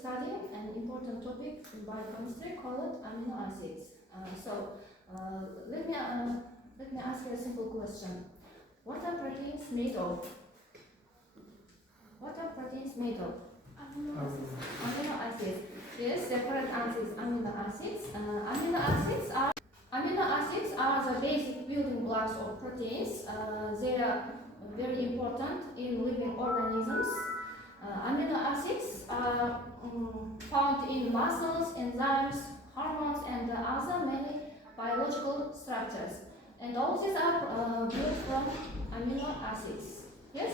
study an important topic in biochemistry called amino acids. Let me ask you a simple question. What are proteins made of? What are proteins made of? Amino acids. Yes, the correct answer is amino acids. Amino acids are the basic building blocks of proteins. They are very important in living organisms. Amino acids are found in muscles, enzymes, hormones, and other many biological structures. And all these are built from amino acids. Yes?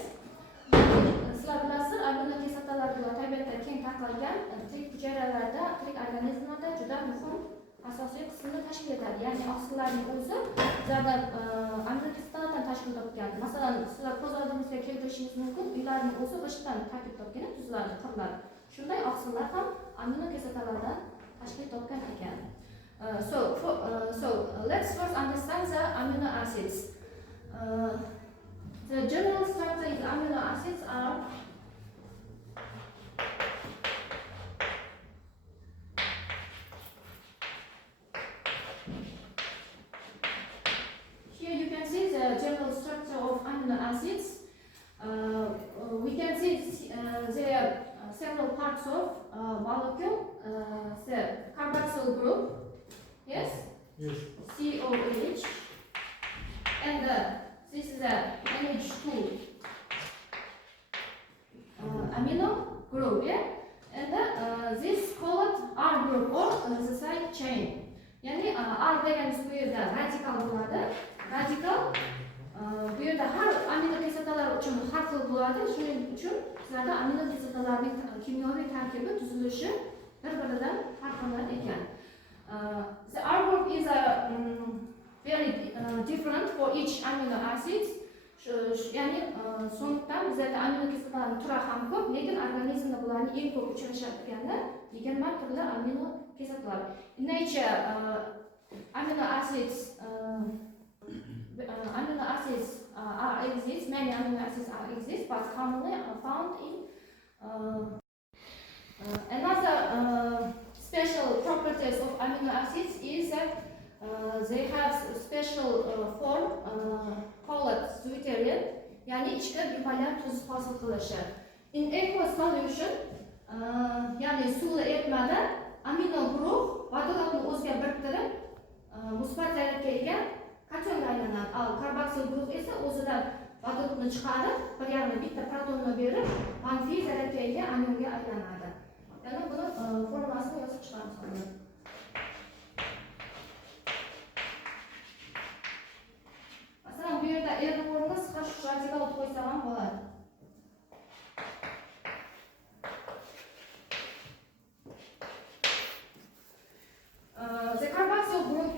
Sizlar bilasizlar, amino kislotalar tabiatda keng tarqalgan tirik hujayralarda, tirik organizmlarda juda muhim asosiy qismni tashkil etadi. Ya'ni oqsillarning o'zi ulardan amino kislotalardan tashkil topgan. Masalan, sizlar ko'z oldingizga keltirishingiz mumkin, uylarning o'zi g'ishtdan tarkib topgan, tuzlari, qirlari. Shunday oqsillar ham amino kislotalardan tashkil topgan ekan. Let's first understand the amino acids. The general structure of amino acids are here you can see the general structure of amino acids. We can see there are several parts of molecule. The carboxyl group, yes, COH, and this is a NH2 amino group, yeah, and this called R group or the side chain. Yani R deganiz bu yerda radikal bo'ladi. Radikal bu yerda har amino kislotalar uchun har xil bo'ladi. Shuning uchun sizlarda amino kislotalarning kimyoviy tarkibi, tuzilishi bir-biridan farqlanar ekan. The R group is very different for each amino acids. Ya'ni so'ngdan bizlarda amino kislotalarning turi ham ko'p, lekin organizmda bularning eng ko'p uchrashadiganlar 20 turli amino kislotalar. In nature, amino acids exist, many amino acids exist, but commonly are found in another special properties of amino acids is that they have special form called deuterium, yani ichki bipolar tuz hosil qilishi. In aqueous solution, yani suvli eritmada amino guruh vodorodni o'ziga biriktirib musbat zaryadga ega kationga aylanadi. Al karboksil guruh esa o'zidan vodorodni chiqarib, bitta protonni berib, manfiy zaryadga ega anionga aylanadi. Yani buni formulasini yozib chiqaramiz. Masalan, bu yerda erni o'rniga siz shu radikal qo'ysa ham bo'ladi. The carboxyl group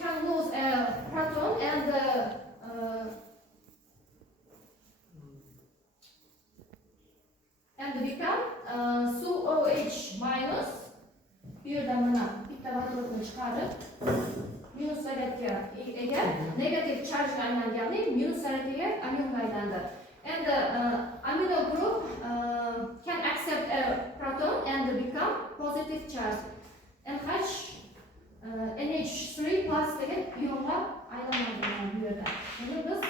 can lose a proton and become COH minus. Bu yerda mana bitta vodorodni chiqarib minus zaryadga ega negative charge aylanganli minus zaryadga anionga aylandi. And amino group can accept a proton and become positive charge. NH3 plus degan ionga aylanadi bu yerda. Buni biz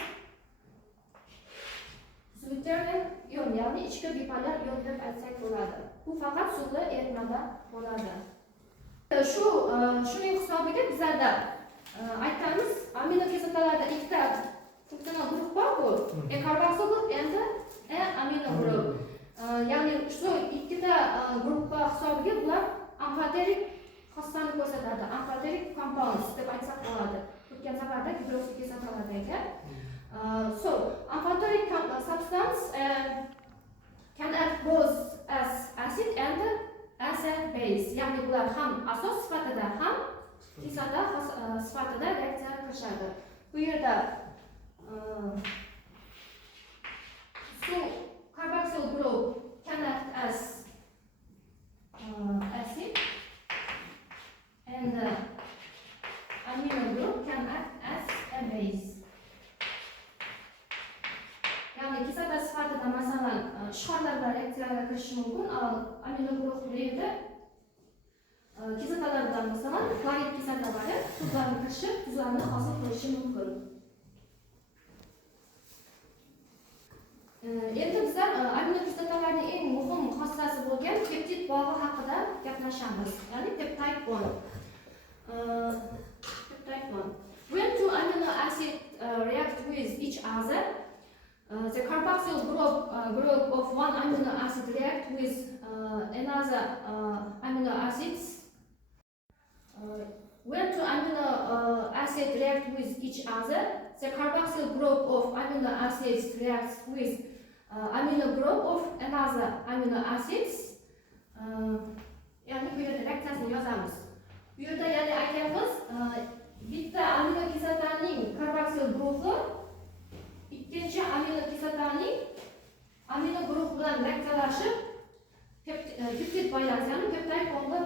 deuterium ion, ya'ni ichki bipolar ion deb aytsak bo'ladi. Bu faqat suvli eritmada bo'ladi. Shuning hisobiga bizlarda aytamiz, amino kislotalarda ikkita funksional guruh bor-ku, carboxyl group and amino group. Ya'ni shu ikkita guruhlar hisobiga bular amphoteric xossani ko'rsatadi. Amphoteric compounds deb aytsak bo'ladi. O'tgan safarda gidroksil kislotalardagi. So, amphoteric substance can act both as acid and as a base. Ya'ni bular ham asos sifatida ham kislota sifatida reaksiyaga kirishadi. Bu yerda carboxyl group can act as acid and amino group can act as a base. Yani kislota sifatida masalan ishqorlar bilan reaksiyaga kirishi mumkin. Amino guruh birida kislotalardan masalan klorid kislotalari tuzlarni kirishib, tuzlarni hosil qilishi mumkin. Endi bizlar amino kislotalarning eng muhim xossasi bo'lgan peptid bog'i haqida gaplashamiz. Ya'ni peptide bond. Peptide bond. When two amino acids react with each other, the carboxyl group of one amino acid react with another amino acids. When two amino acids react with each other, the carboxyl group of amino acids reacts with amino group of another amino acids. Yani bu yerda reaksiyasini yozamiz. Bu yerda ya'ni aytamiz, bitta amino kislotaning carboxyl guruhi ikkinchi amino kislotaning amino guruhi bilan reaksiyalashib peptid baylanishi, ya'ni peptide bondni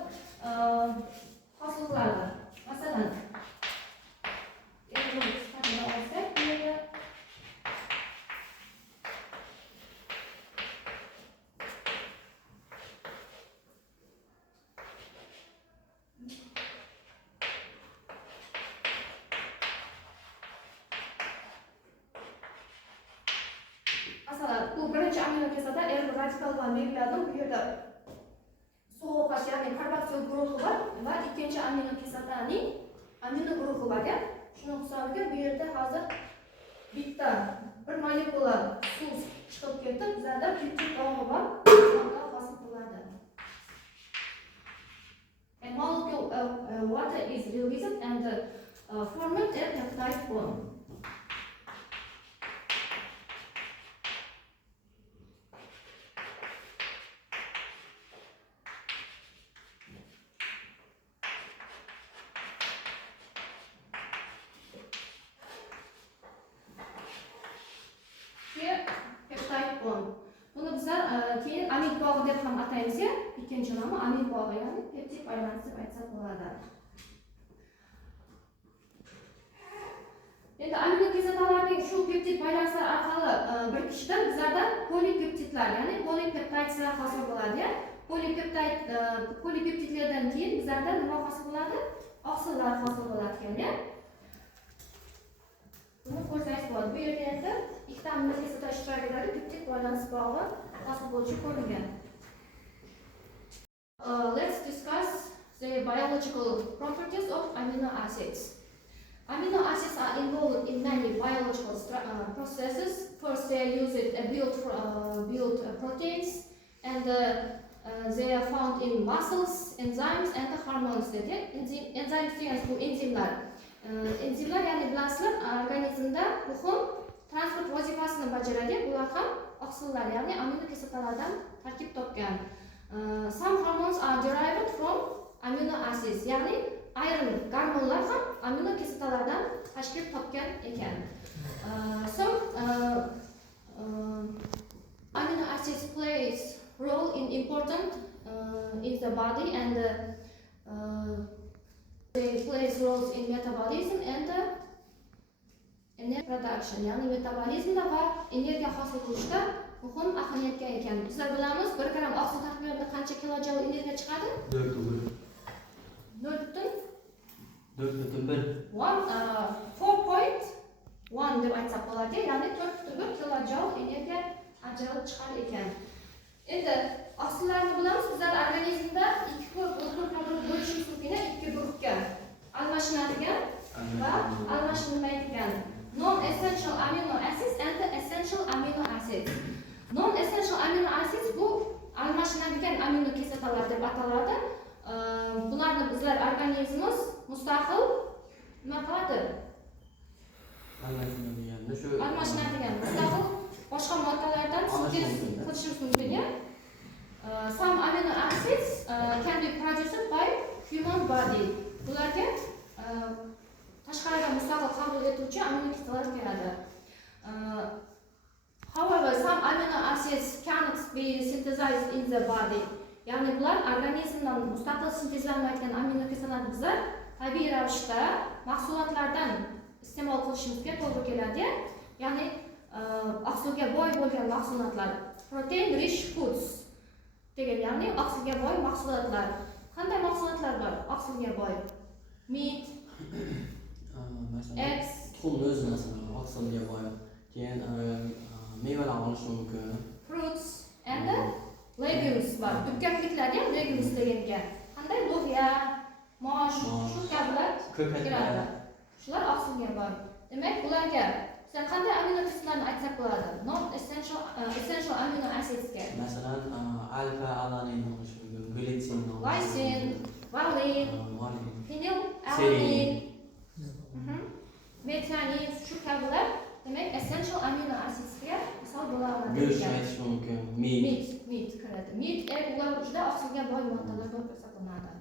hosil qiladi. Masalan, bu birinchi amino kislota R radikal bilan belgiladim. Bu yerda so'g'uq H, ya'ni karboxyl guruhi bor va ikkinchi amino kislotaning amino guruhi bor. Shuni hisobiga bu yerda hozir bitta bir molekula suv chiqib ketib, bizda peptid bog'i bor, hosil bo'ladi. A molecule of water is released and formed a peptide bond. Buni bizlar keyin amid bog'i deb ham ataymiz. Ikkinchi nomi amid bog'i, ya'ni peptid baylanishi deb aytsak bo'ladi. Endi amino kislotalarning shu peptid baylanishi orqali birikishida bizlarda polipeptidlar, ya'ni polipeptidlar hosil bo'ladi. Polipeptidlardan keyin bizlarda nima hosil bo'ladi? Oqsillar hosil bo'ladi ekan. Buni ko'rsangiz bo'ladi. Bu yerda endi ikkita amino kislota ishtirok etadi, peptid baylanish bog'i hosil bo'lishi ko'ringan. Let's discuss the biological properties of amino acids. Amino acids are involved in many biological processes. First, they are used to build proteins, and they are found in muscles, enzymes, and hormones. Enzymes degan bu enzimlar. Enzimlar ya'ni bilasizlar, organizmda muhim transport vazifasini bajaradi. Bular ham oqsillar, ya'ni amino kislotalardan tarkib topgan. Some hormones are derived from amino acids, ya'ni ayrim gormonlar ham amino kislotalardan tashkil topgan ekan. Amino acids plays role in important in the body and they plays roles in metabolism and energy production, ya'ni metabolizmda va energiya hosil qilishda muhim ahamiyatga ega. Bizlar bilamiz, 1 gram oqsil tarkibida qancha kilojoule energiya chiqadi? 4.1 deb aytsak bo'ladi, ya'ni 4.1 kilojoule energiya ajralib chiqar ekan. Endi oqsillarni bilamiz, bizlar organizmda ikki guruh bo'lishimiz mumkin, ikki guruhga almashinadigan va almashinmaydigan non-essential amino acids and essential amino acids. Non-essential amino acids bu almashinadigan amino kislotalar deb ataladi. Bularni bizlar organizmimiz mustaqil nima qiladi? Almashinadigan mustaqil boshqa moddalardan sintez qilishimiz mumkin. Some amino acids can be produced by human body. Bularga tashqaridan mustaqil qabul etuvchi amino kislotalar keladi. However, some amino acids cannot be synthesized in the body. Ya'ni bular organizmdan mustaqil sintezlanmaydigan amino kislotalarni bizlar tabiiy ravishda mahsulotlardan iste'mol qilishimizga to'g'ri keladi. Ya'ni oqsilga boy bo'lgan mahsulotlar, protein rich foods. ya'ni oqsilga boy mahsulotlar. Qanday mahsulotlar bor oqsilga boy? Meat, masalan eggs, tuxumni o'zi masalan oqsilga boy. Keyin mevalar olish mumkin. fruits and legumes bor. Dukkakliklar ham legumes degan. Qanday lubya, mosh, shu kabilar kiradi. Shular oqsilga boy. Demak, ularga sen qanday amino kislotlarni aytsak bo'ladi? Non essential amino acids ga. Masalan, alfa alanin olish mumkin, glitsin, Lysin, valine, fenyl Selen. metanin, shu kabilar demak essential amino acids ga misol bo'la oladi. Go'sht aytish mumkin, meat. Meat kiradi. Meat, egg ular juda oqsilga boy moddalar bo'lib hisoblanadi.